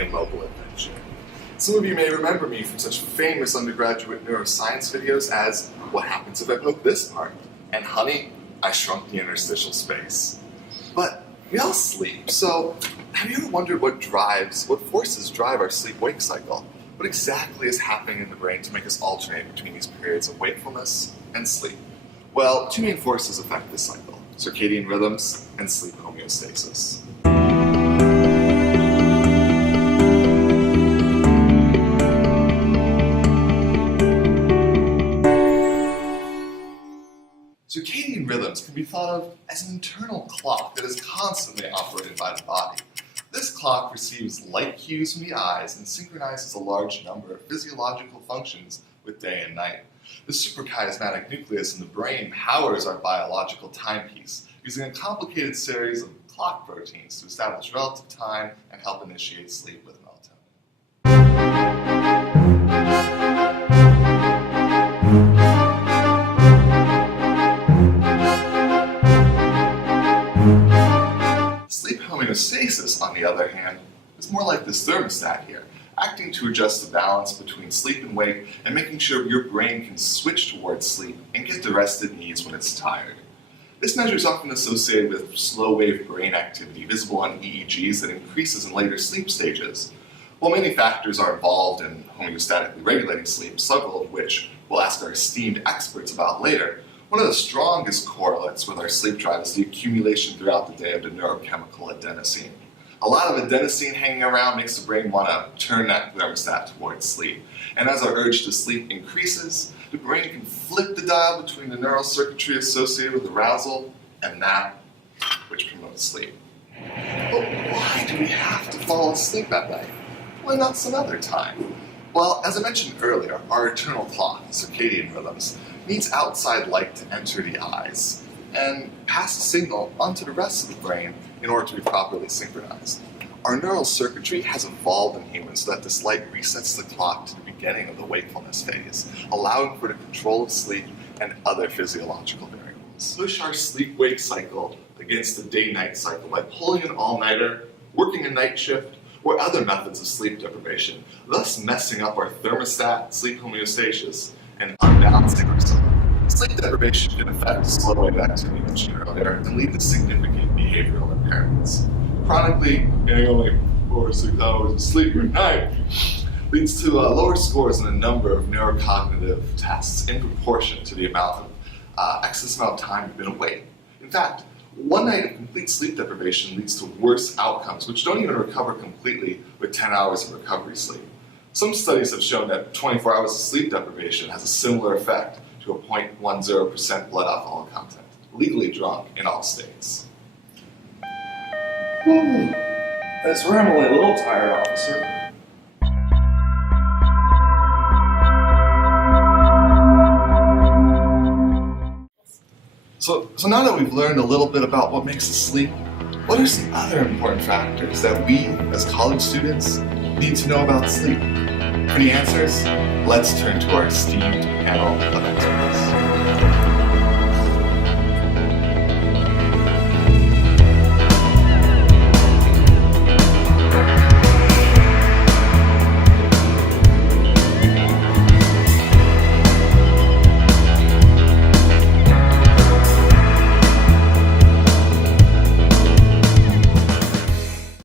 the Immobile adventure. Some of you may remember me from such famous undergraduate neuroscience videos as What Happens If I Poke This Part? And Honey, I Shrunk the Interstitial Space. But we all sleep, so have you ever wondered what forces drive our sleep-wake cycle? What exactly is happening in the brain to make us alternate between these periods of wakefulness and sleep? Well, two main forces affect this cycle: circadian rhythms and sleep homeostasis. Circadian rhythms can be thought of as an internal clock that is constantly operated by the body. This clock receives light cues from the eyes and synchronizes a large number of physiological functions with day and night. The suprachiasmatic nucleus in the brain powers our biological timepiece, using a complicated series of clock proteins to establish relative time and help initiate sleep with melatonin. Sleep homeostasis, on the other hand, is more like this thermostat here, acting to adjust the balance between sleep and wake and making sure your brain can switch towards sleep and get the rest it needs when it's tired. This measure is often associated with slow-wave brain activity visible on EEGs that increases in later sleep stages. While many factors are involved in homeostatically regulating sleep, several of which we'll ask our esteemed experts about later, one of the strongest correlates with our sleep drive is the accumulation throughout the day of the neurochemical adenosine. A lot of adenosine hanging around makes the brain want to turn that thermostat towards sleep. And as our urge to sleep increases, the brain can flip the dial between the neural circuitry associated with arousal and that which promotes sleep. But why do we have to fall asleep at night? Why not some other time? Well, as I mentioned earlier, our internal clock, circadian rhythms, needs outside light to enter the eyes and pass the signal onto the rest of the brain in order to be properly synchronized. Our neural circuitry has evolved in humans so that this light resets the clock to the beginning of the wakefulness phase, allowing for the control of sleep and other physiological variables. Push our sleep-wake cycle against the day-night cycle by pulling an all-nighter, working a night shift, or other methods of sleep deprivation, thus messing up our thermostat, sleep homeostasis, and unbalancing ourselves. Sleep deprivation can affect slow-wave activity mentioned earlier and lead to significant behavioral impairments. Chronically getting only 4 or 6 hours of sleep per night leads to lower scores in a number of neurocognitive tests in proportion to the excess amount of time you've been awake. In fact, one night of complete sleep deprivation leads to worse outcomes, which don't even recover completely with 10 hours of recovery sleep. Some studies have shown that 24 hours of sleep deprivation has a similar effect to a 0.10% blood alcohol content, legally drunk in all states. That's where I'm only a little tired, officer. So now that we've learned a little bit about what makes us sleep, what are some other important factors that we, as college students, need to know about sleep? For the answers, let's turn to our esteemed panel of experts.